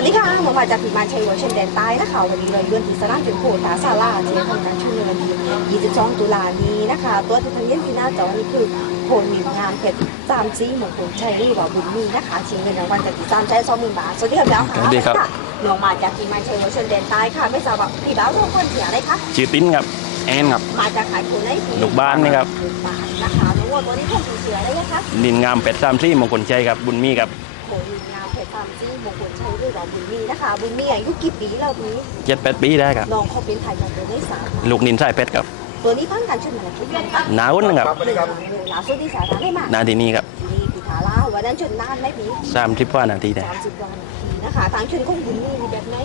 วัสดีค่ะหมอมาจากพิมานชัยวัชนแดนใต้นะคะวันนี้เราเยือนที่สนามจุฬาตาซาลาที่ทำการชุมนุมวันที่22ตุลานี้นะคะ ตัวที่ทางเล่นที่หน้าจอนี่คือโพลมีงามเพชรสามซีมงคลชัยหรือว่าบุญมีนะคะชิงเงินรางวัลจากที่สามใจสองหมื่นบาทสวัสดีครับแล้วค่ะสวัสดีครับน้องมาจากพิมานชัยวัชนแดนใต้ค่ะไม่ทราบว่าพี่บ้าวทุกคนเสียอะไรคะชื่อติ้นครับแอนครับมาจากขายคนไหนพี่ลูกบ้านนี่ครับลูกบ้านนะคะน้องวัวตัวนี้ผมเสียอะไรนะคะนินงามเป็ดสามซี่มงคลใจครับบุญมีครับ โพลมีงามเพชรสามซีมงคลชัยหรือว่าบุญมีนะคะ บุญมีอายุกี่ปีแล้วพี่เจ็ดแปดปีได้ครับน้องเขาเป็นไทยมาตัวได้สามลูกนินสายเป็ดครับตัวนี้พันกันชุดไหนคิดยังคะหนาวนะครับหนึ่งหลังเลยหลาสุดที่สาธารณได้มากนาทีนี้ครับมีปีขาล่าวันนั้นชุดนานไหมพี่สามสิบกว่านาทีได้สามสิบวันนาทีนะคะทางชุดของบุญมีมีแบบไหน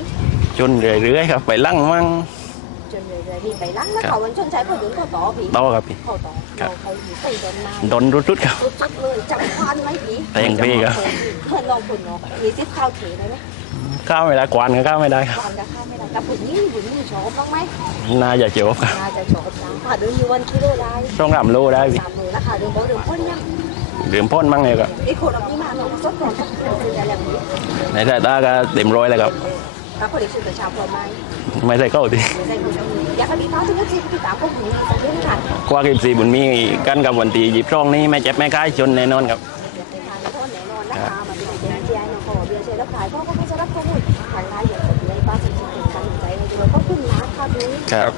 จนเรื่อยๆครับไปลั่งมั่งจนเลยๆมีไปล้างแล้วเขาวันชนใช้คนอื่นเขาต่อพี่โตครับพี่เขาต่อครับเขาอยู่ใส่โดนนานดนรุดๆครับสุดๆเลยจับควันไหมพี่แต่ยังพี่ครับเพื่อนลองคนเนาะมีซิปข้าวเทได้ไหมข้าวไม่ได้กวานก็ข้าวไม่ได้ครับความจะข้าวไม่ได้กับบุญมีบุญมีชอบบ้างไหมน่าจะเจียวครับน่าจะชอบนะค่ะเดินอยู่วันกิโลได้ต้องรำโลได้พี่สามโลแล้วค่ะเดินบ่เดินพ้นยังเหลือมพ่นมั่งเลยครับไอ้คนเอานี้มาลงสดก่อนสักครู่จะแล้วนี้ในสายตาก็เต็มร้อยแล้วครับถ้าคนเด็กชื่อประชาพรไหมไม่ใช่เข้าทีไม่ใช่คนเอามืออยากให้พี่ฟ้าทุกทีพี่ตามพวกหนูจะเรื่องค่ะกว่ากิบสีบุญมีกันกับวันตีหยิบช่องนี้ไม่เจ็บไม่คล้ายจนแน่นอนครับ ขายพราะเขาจะรับข้อมูลทางไลน์อย่างสดในบ้านจริงๆเป็นการใจในตัวก็ขึ้นนะค่ะดูครับ